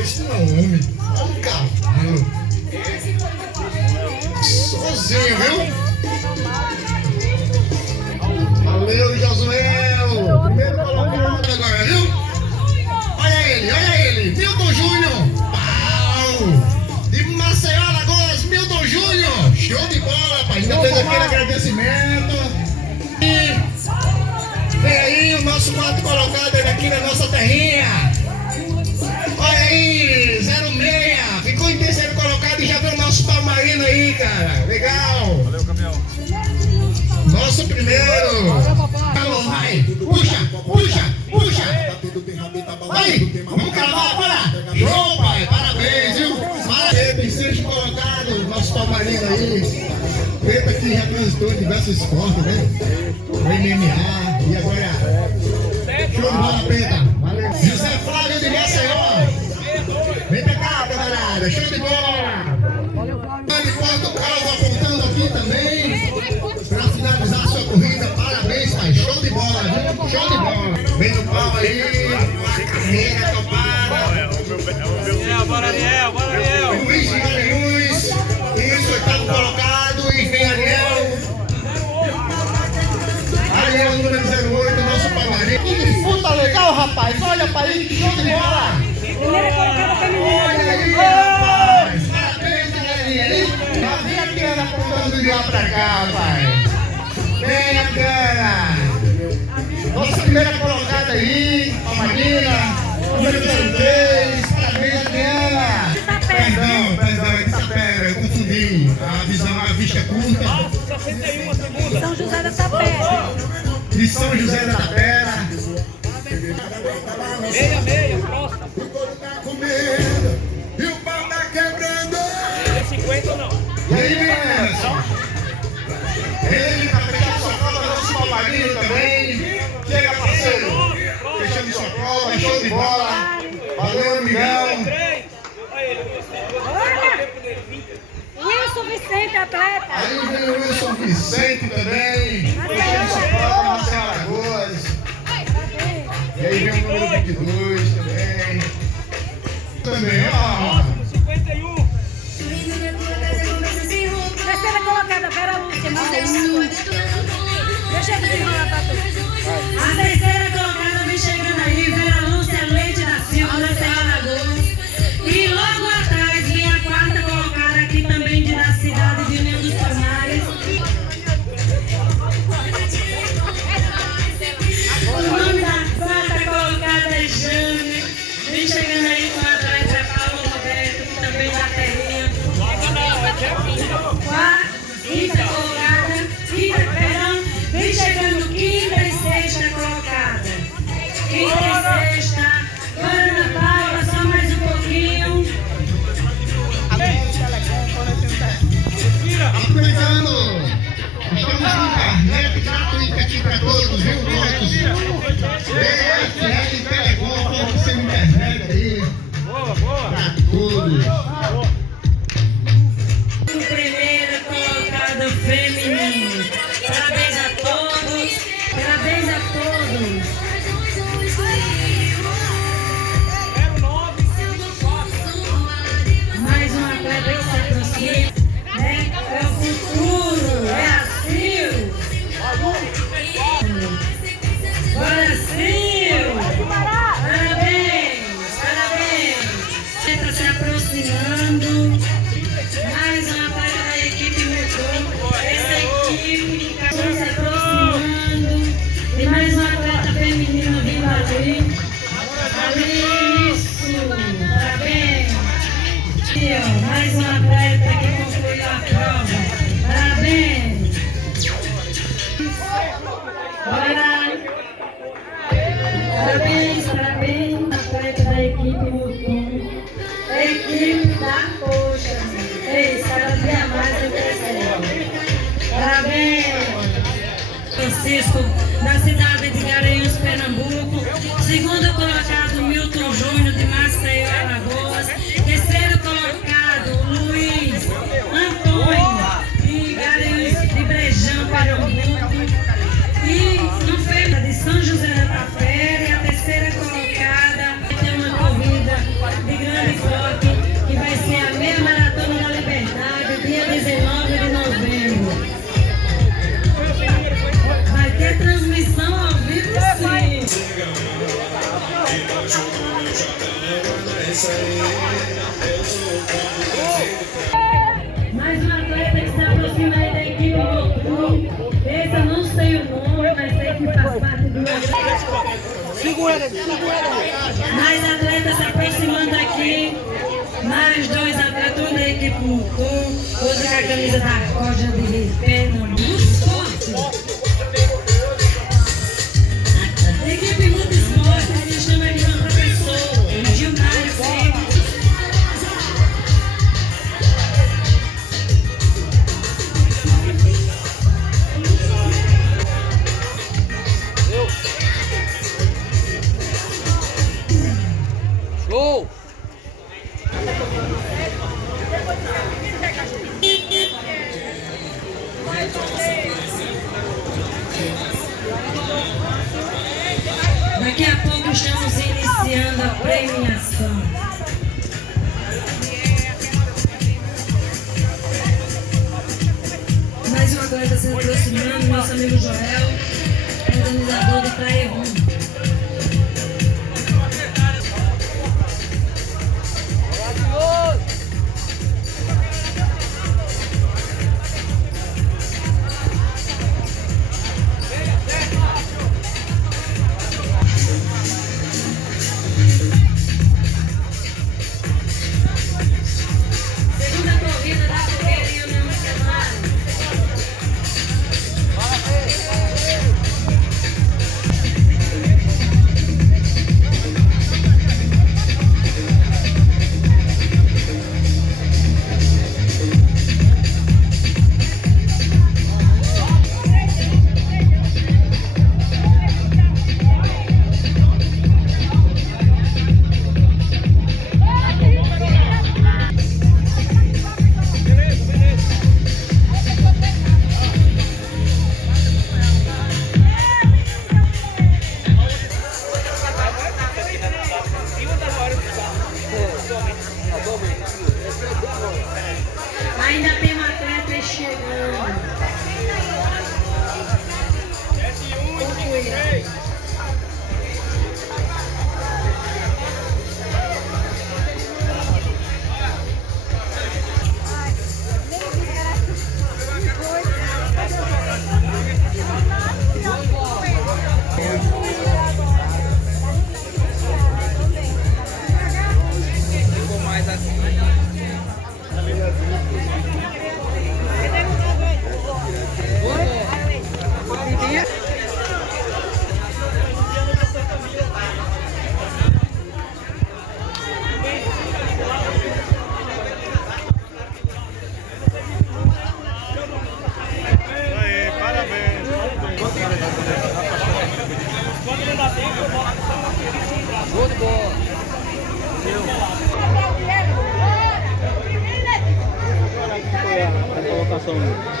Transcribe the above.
Isso não é um homem, é um cavalo. Sozinho, viu? Valeu, Josuel! Primeiro colocado agora, viu? Olha ele! Milton Júnior! Pau! De Maceió, Alagoas, Milton Júnior! Show de bola, pai! Ainda fez aquele agradecimento. E vem aí o nosso quarto colocado aqui na nossa terrinha. Olha aí, 06, ficou em terceiro colocado e já viu o nosso Palmarino aí, cara. Legal. Valeu, campeão. Nosso primeiro. Alô, vai. Puxa. Vai, vamos cravar, bora. Show, pai, parabéns, viu? Parabéns, em sexto colocado, nosso Palmarino aí. Preta que já transitou em diversos esportes, né? MMA e agora. Show de bola, Preta. Valeu. José Flávio de Maceió. Vem pra cá, camarada. Show de bola. Ele corta o carro apontando aqui também. Pra finalizar sua corrida. Parabéns, pai. Show de bola, viu? Show de bola. Vem no pau aí. A carreira topada. Bora, Ariel. Luiz de Garanhuns. Isso, oitavo colocado. E vem Ariel. Ariel, número 08, nosso Palmarino. Que disputa legal, rapaz. Olha pra aí, que show de bola. Primeira colocada feminina. Olha aí, rapaz. Parabéns, galerinha. Lá vem a Diana apontando de lá pra cá, pai. Vem a Diana. Nossa primeira colocada aí, Palmarina. Número 03. Parabéns, Diana. Perdão, é de Tapera. Eu confundi. A vista curta. 61 segundos. São José da Tapera. De São José da Tapera. Meia, próximo. E o pau tá quebrando. É 50 ou não? E aí, meninas? Ele tá fechando sua prova, nosso Palmarino também. Chega, parceiro. Fechando sua prova, show de bola. Valeu, amigão. 3. Olha ele, Wilson Vicente, atleta. Aí vem o Wilson Vicente também. Fechando sua prova, Marcelo Alagoas. E aí vem o número 22 também. Também, ó. 51. Terceira colocada, Vera Lúcia, Matheus. Deixa eu desenrolar, Tatu. A terceira colocada vem chegando aí, Vera Lúcia Leite da Silva, da Serra Alagoas. E logo atrás vem a quarta colocada aqui também da cidade de União dos Palmares. O nome da quarta colocada é Jane. Vem chegando aí com a atleta Paulo Roberto, que também da terrinha. Quinta colocada, vem chegando quinta e sexta colocada. Quinta e sexta, Ana Paula, só mais um pouquinho. Aproveitando, estamos com internet gratuita aqui para todos, viu? BFL Telecom, sem internet aí. Boa. Para todos. O primeiro colocado feminino. Parabéns a todos. Parabéns a todos. 09. Mais um atleta que se aproxima. É o futuro. É a Sil. Bora, Sil. Parabéns. Está se aproximando. Mais uma atleta da equipe mudou. Essa equipe está se aproximando. E mais uma atleta feminina vindo ali. Isso. Parabéns. Mais uma atleta que concluiu a prova. Parabéns. Bora. Parabéns. Atleta da equipe Mutum. Equipe da Coxa. Ei, cada dia mais eu crescendo. Parabéns. Francisco, da cidade de Garanhuns, Pernambuco. Segundo colocado, Milton Júnior, de Maceió, Alagoas. Terceiro colocado, Luiz Antônio, de Garanhuns, de Brejão, Pernambuco. E no feira de São José da Tapera. E a terceira colocada tem uma corrida de grande Mais um atleta que se aproxima aí da equipe Motu. Esse eu não sei o nome, mas sei que faz parte do mais atletas se aproximando aqui. Mais dois atletas da equipe Motu. Hoje com a camisa da Corja de Pernambuco. A equipe Motu Esporte, a gente chama de uma professora, Gilmário Silva. Show! Daqui a pouco estamos iniciando a premiação. Mais uma atleta se aproximando, nosso amigo Joel, organizador do Praia 1. Segunda corrida da fogueirinha União Semana. Ainda tem uma atleta chegando. Ficou mais assim. Quando não dá tempo, eu boto. Show de bola. A colocação.